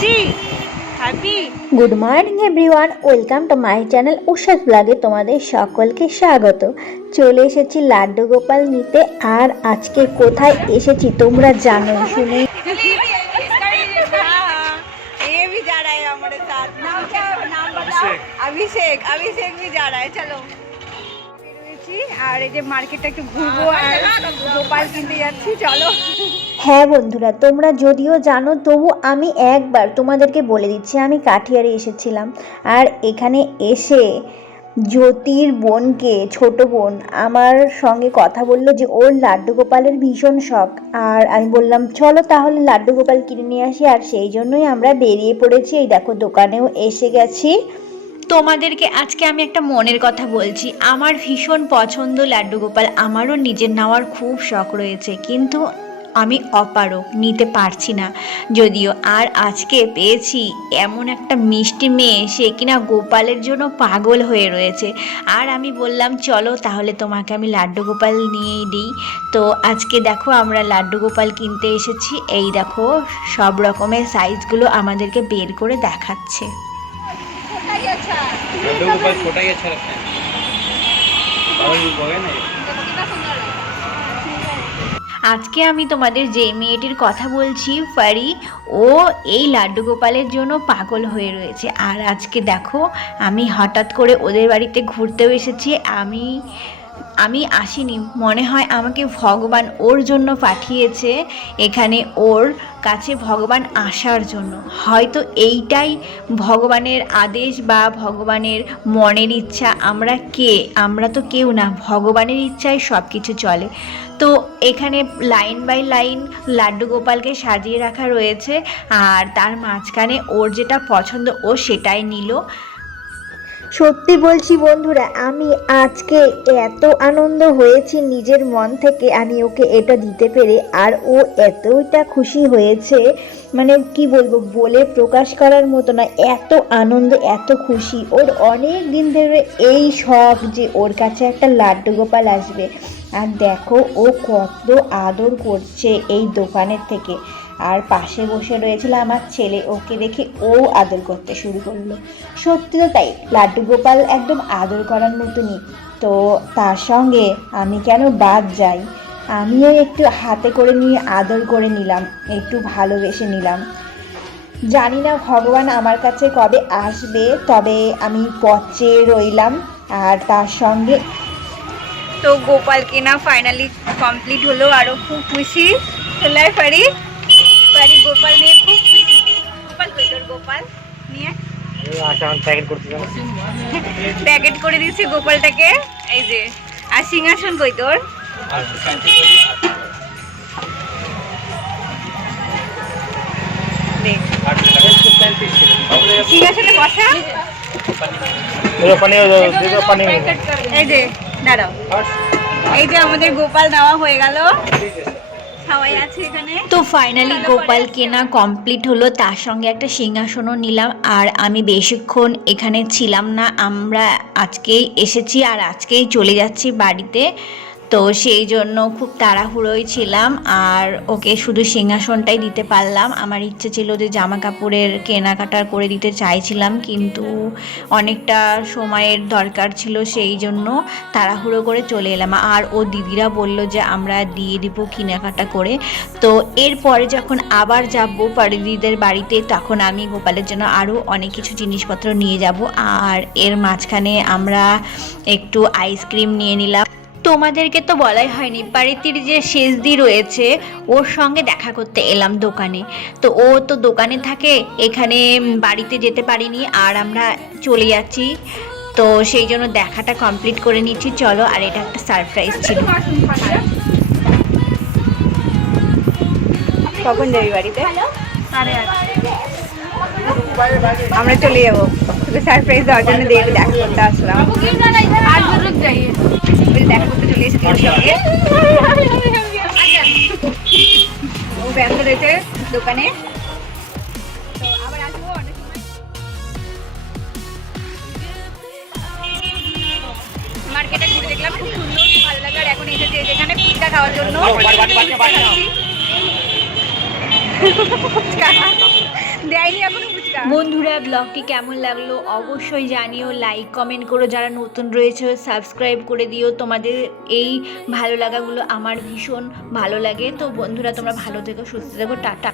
খুশি happy good morning everyone welcome to my channel Ushas ব্লগে তোমাদের সকলকে স্বাগত চলে এসেছি লাড্ডু গোপাল নিতে আর আজকে কোথায় এসেছি তোমরা জানো শুনে ये भी जा रहा है हमारे साथ नाम क्या है नाम बताओ अभिषेक अभिषेक भी जा रहा है चलो আর এই যে মার্কেটটা একটু ঘুরবো আর গোপাল কিনতে যাচ্ছি চলো। হ্যাঁ বন্ধুরা তোমরা যদিও জানো তবু আমি একবার তোমাদেরকে বলে দিচ্ছি আমি কাঠিয়ারে এসেছিলাম। আর এখানে এসে জ্যোতির বোনকে ছোট বোন আমার সঙ্গে কথা বলল যে ওর লাড্ডু গোপালের ভীষণ শখ। আর আমি বললাম চলো তাহলে লাড্ডু গোপাল কিনে নিয়ে আসি। আর সেই জন্যই আমরা বেরিয়ে পড়েছি। এই দেখো দোকানেও এসে গেছি। তোমাদেরকে আজকে আমি একটা মনের কথা বলছি। আমার ভীষণ পছন্দ লাড্ডু গোপাল। আমারও নিজের নেওয়ার খুব শখ রয়েছে। কিন্তু আমি অপারক নিতে পারছি না। যদিও আর আজকে পেয়েছি এমন একটা মিষ্টি মেয়ে, সে কিনা গোপালের জন্য পাগল হয়ে রয়েছে। আর আমি বললাম, চলো তাহলে তোমাকে আমি লাড্ডু গোপাল নিয়েই দিই। তো আজকে দেখো আমরা লাড্ডু গোপাল কিনতে এসেছি। এই দেখো, সব রকমের সাইজগুলো আমাদেরকে বের করে দেখাচ্ছে। लड्डू गोपाल छोटा ही अच्छा लगता है और भी बड़े नहीं আজকে আমি তোমাদের যে মেয়েটির কথা বলছি ফারি ও এই লাড্ডু গোপালের জন্য পাগল হয়ে রয়েছে আর আজকে দেখো আমি হঠাৎ করে ওদের বাড়িতে ঘুরতেও এসেছি আমি আমি আসিনি। মনে হয় আমাকে ভগবান ওর জন্য পাঠিয়েছে, এখানে ওর কাছে ভগবান আসার জন্য। হয়তো এইটাই ভগবানের আদেশ বা ভগবানের মনের ইচ্ছা। আমরা কে? আমরা তো কেউ না। ভগবানের ইচ্ছায় সব কিছু চলে। তো এখানে লাইন বাই লাইন লাড্ডু গোপালকে সাজিয়ে রাখা রয়েছে, আর তার মাঝখানে ওর যেটা পছন্দ ও সেটাই নিল। সত্যি বলছি বন্ধুরা, আমি আজকে এত আনন্দ হয়েছি নিজের মন থেকে, আমি ওকে এটা দিতে পেরে, আর ও এতটা খুশি হয়েছে মানে কি বলব, বলে প্রকাশ করার মতো না, এত আনন্দ, এত খুশি। ওর অনেক দিন ধরে এই শখ যে ওর কাছে একটা লাড্ডু গোপাল আসবে। আর দেখো, ও কত আদর করছে এই দোকানের থেকে। আর পাশে বসে রয়েছিল আমার ছেলে। ওকে দেখে ও আদর করতে শুরু করল। সত্যি তো তাই, লাড্ডু গোপাল একদম আদর করার মতনই। তো তার সঙ্গে আমি কেন বাদ যাই? আমিও একটু হাতে করে নিয়ে আদর করে নিলাম, একটু ভালোবেসে নিলাম। জানি না ভগবান আমার কাছে কবে আসবে, তবে আমি পচে রইলাম আর তার সঙ্গে তো গোপাল কেনা ফাইনালি কমপ্লিট হলো আরও খুব খুশি। চলাই পারি পারি গোপাল নিয়ে, খুব গোপাল তোর গোপাল নিয়ে। প্যাকেট করে দিচ্ছি গোপালটাকে। এই যে, আর সিংহাসন কই তোর? সিংহাসনে বসা। এই যে, দাঁড়াও। এই যে আমাদের গোপাল নেওয়া হয়ে গেল। সবাই আছে এখানে। তো ফাইনালি গোপাল কেনা কমপ্লিট হলো তার সঙ্গে একটা সিংহাসনও নিলাম আর আমি বেশিক্ষণ এখানে ছিলাম না আমরা আজকেই এসেছি আর আজকেই চলে যাচ্ছি বাড়িতে। তো সেই জন্য খুব তাড়াহুড়োই ছিলাম আর ওকে শুধু সিংহাসনটাই দিতে পারলাম। আমার ইচ্ছে ছিল যে জামা কাপড়ের কেনাকাটা করে দিতে চাইছিলাম, কিন্তু অনেকটা সময়ের দরকার ছিল সেই জন্য তাড়াহুড়ো করে চলে এলাম। আর ও দিদিরা বলল যে আমরা দিয়ে দিব কেনাকাটা করে। তো এরপরে যখন আবার যাব দিদিদের বাড়িতে, তখন আমি গোপালের জন্য আরও অনেক কিছু জিনিসপত্র নিয়ে যাব। আর এর মাঝখানে আমরা একটু আইসক্রিম নিয়ে নিলাম। তোমাদেরকে তো বলাই হয়নি বাড়িটির যে শেষদি রয়েছে ওর সঙ্গে দেখা করতে এলাম দোকানে। তো ও তো দোকানে থাকে এখানে বাড়িতে যেতে পারিনি আর আমরা চলে যাচ্ছি। তো সেই জন্য দেখাটা কমপ্লিট করে নিচ্ছি চলো আর এটা একটা সারপ্রাইজ ছিল। কখন যাবি বাড়িতে? আমরা চলে যাব। সারপ্রাইজ দেওয়ার জন্য দিয়ে দেখা করতে আসলাম। দেখা করতে চলে এসেছি ওর সঙ্গে। ও ব্যস্ত রয়েছে দোকানে। আবার আসব অনেক সময়। মার্কেটে ঘুরে দেখলাম খুব সুন্দর ভালো লাগল আর এখন এসেছি যেখানে ফুচকা খাওয়ার জন্য। ফুচকা বন্ধুরা ব্লগটি কেমন লাগল অবশ্যই জানিও লাইক কমেন্ট করো যারা নতুন রয়েছে সাবস্ক্রাইব করে দিও। তোমাদের এই ভালো লাগাগুলো আমার ভীষণ ভালো লাগে। তো বন্ধুরা, তোমরা ভালো থেকো, সুস্থ থেকো, টাটা।